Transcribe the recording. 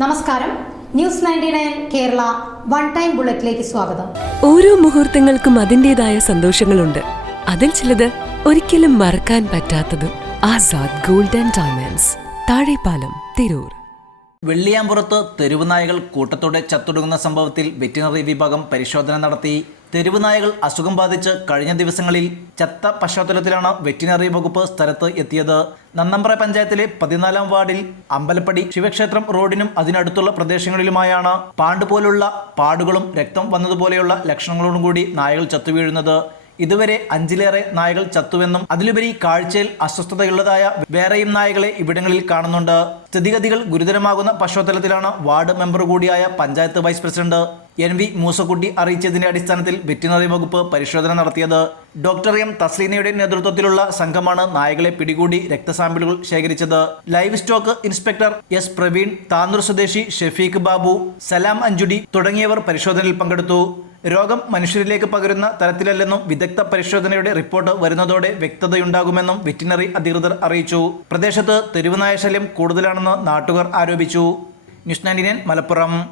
നമസ്കാരം. News ninety nine Kerala one time ബുള്ളറ്റിലേക്ക് സ്വാഗതം. ഓരോ മുഹൂർത്തങ്ങൾക്കും അതിന്റെതായ സന്തോഷങ്ങളുണ്ട്. അതിൽ ചിലത് ഒരിക്കലും മറക്കാൻ പറ്റാത്തതും ആസാദ് ഗോൾഡൻ ഡയമണ്ട്സ് താഴെപ്പാലം തിരൂർ. വെള്ളിയാമ്പുറത്ത് തെരുവുനായകൾ കൂട്ടത്തോടെ ചത്തൊടുങ്ങുന്ന സംഭവത്തിൽ വെറ്റിനറി വിഭാഗം പരിശോധന നടത്തി തെരുവ് നായകൾ അസുഖം ബാധിച്ച് കഴിഞ്ഞ ദിവസങ്ങളിൽ ചത്ത പശ്ചാത്തലത്തിലാണ് വെറ്റിനറി വകുപ്പ് സ്ഥലത്ത് എത്തിയത്. നന്നമ്പ്ര പഞ്ചായത്തിലെ പതിനാലാം വാർഡിൽ അമ്പലപ്പടി ശിവക്ഷേത്രം റോഡിനും അതിനടുത്തുള്ള പ്രദേശങ്ങളിലുമായാണ് പാണ്ട് പോലുള്ള പാടുകളും രക്തം വന്നതുപോലെയുള്ള ലക്ഷണങ്ങളോടും കൂടി നായകൾ ചത്തുവീഴുന്നത്. ഇതുവരെ അഞ്ചിലേറെ നായകൾ ചത്തുവെന്നും അതിലുപരി കാഴ്ചയിൽ അസ്വസ്ഥതയുള്ളതായ വേറെയും നായകളെ ഇവിടങ്ങളിൽ കാണുന്നുണ്ട്. സ്ഥിതിഗതികൾ ഗുരുതരമാകുന്ന പശ്ചാത്തലത്തിലാണ് വാർഡ് മെമ്പർ കൂടിയായ panchayat vice president N V Moosakutty അറിയിച്ചതിന്റെ അടിസ്ഥാനത്തിൽ വെറ്റിനറി വകുപ്പ് പരിശോധന നടത്തിയത്. ഡോക്ടർ എം തസ്ലീനയുടെ നേതൃത്വത്തിലുള്ള സംഘമാണ് നായകളെ പിടികൂടി രക്തസാമ്പിളുകൾ ശേഖരിച്ചത്. Livestock inspector S Praveen Tanur സ്വദേശി ഷെഫീഖ് ബാബു സലാം അഞ്ചുടി തുടങ്ങിയവർ പരിശോധനയിൽ പങ്കെടുത്തു. രോഗം മനുഷ്യരിലേക്ക് പകരുന്ന തരത്തിലല്ലെന്നും വിദഗ്ധ പരിശോധനയുടെ റിപ്പോർട്ട് വരുന്നതോടെ വ്യക്തതയുണ്ടാകുമെന്നും വെറ്റിനറി അധികൃതർ അറിയിച്ചു. പ്രദേശത്ത് തെരുവുനായ ശല്യം കൂടുതലാണെന്ന് നാട്ടുകാർ ആരോപിച്ചു. News ninety Malappuram.